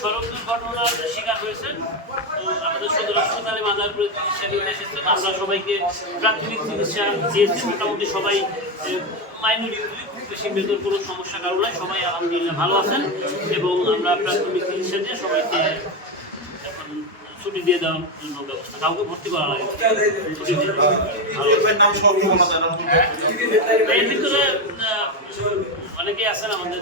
সড়ক দুর্ঘটনার শিকার হয়েছেন আমাদের সদর হাসপাতালে মাদারপুরে চিকিৎসা নিতে এসেছেন। আমরা সবাইকে প্রাথমিক চিকিৎসা দিয়েছি, মোটামুটি সবাই মাইনরিটি, খুব বেশি মেজর কোনো সমস্যা কারণ নয়, সবাই আলহামদুলিল্লাহ ভালো আছেন এবং আমরা প্রাথমিক চিকিৎসা দিয়ে সবাইকে এখন ছুটি দিয়ে দেওয়ার জন্য ব্যবস্থা, কাউকে ভর্তি করা লাগে এর ভিতরে অনেকেই আছেন আমাদের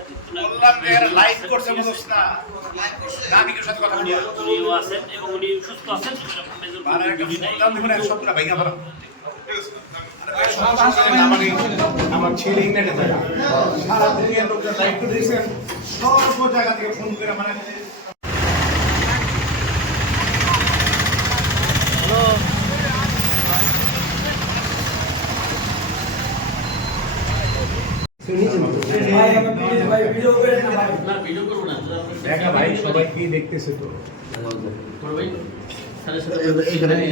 উনিও আছেন এবং উনি সুস্থ আছেন। আমার ছেলে ইংল্যান্ডে থাকে, সারা দুনিয়ার লোকরা দায়িত্ব দিয়েছেন, সর্ব জায়গা থেকে ফোন করে মানে ভাই সবাই কি দেখতেছে তো জানেন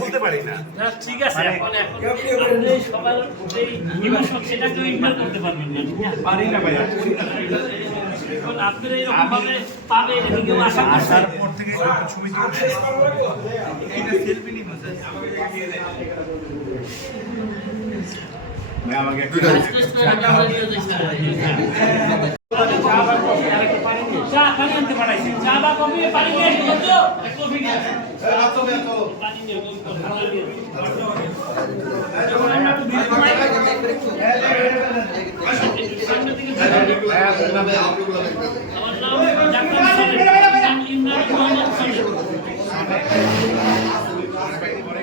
বলতে পারি না। ঠিক আছে, সকাল সেটাকে ইগনোর করতে পারবেন না, পারি না ভাই। আপনারা এরকম ভাবে পাবে এটা কেউ আশা আসার পর থেকে ছবি আমাকে চা পানি আনতে পাঠাইছি, চা বা কফি পানি নিয়ে আসি তো কফি নিয়ে পানি নিয়ে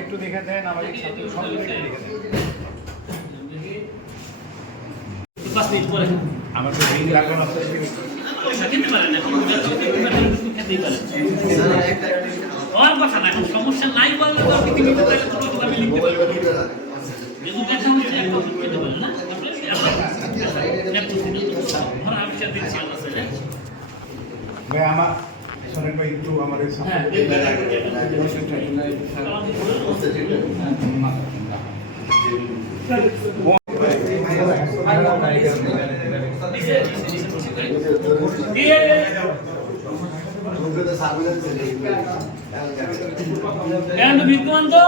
একটু দেখে দেন আমাদের আমাকে ঋণ রাখুন খেতে পারেন, এখন খেতেই পারেন, কথা না, এখন সমস্যা নাই বললে তো পৃথিবীতে তাহলে তো কথা আমি লিখতে পারবো যেহেতু দেখা হচ্ছে একটা ওষুধ খেতে পারেন না ভাই আমার শোনেন ভাই একটু আমাদের বিদ্যমান তো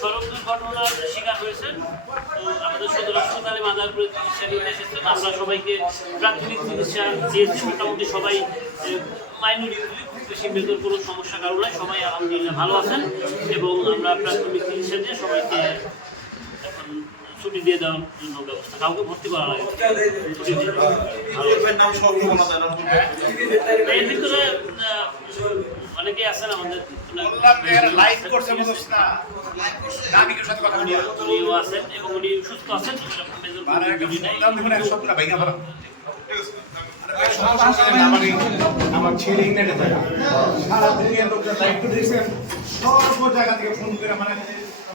সড়ক দুর্ঘটনার শিকার হয়েছেন আমাদের সদর হাসপাতালে মাদারপুরে চিকিৎসা নিতে এসেছেন। আমরা সবাইকে প্রাথমিক চিকিৎসা দিয়েছি, মোটামুটি সবাই মাইনরিটি, খুব বেশি মেজর কোনো সমস্যা কারণ নয়, সবাই আলহামদুলিল্লাহ ভালো আছেন এবং আমরা প্রাথমিক চিকিৎসা দিয়ে সবাইকে এখন ছুটি দিয়ে দেওয়ার জন্য ব্যবস্থা, কাউকে ভর্তি করা লাগে এর ভিতরে অনেকেই আছেন আমাদের উনিও আছেন এবং উনি সুস্থ আছেন। আমার ছেলে ইংল্যান্ডে থাকে, সারা দুনিয়ার লোকরা দায়িত্ব দিয়েছেন, সর্ব জায়গা থেকে ফোন করে মানে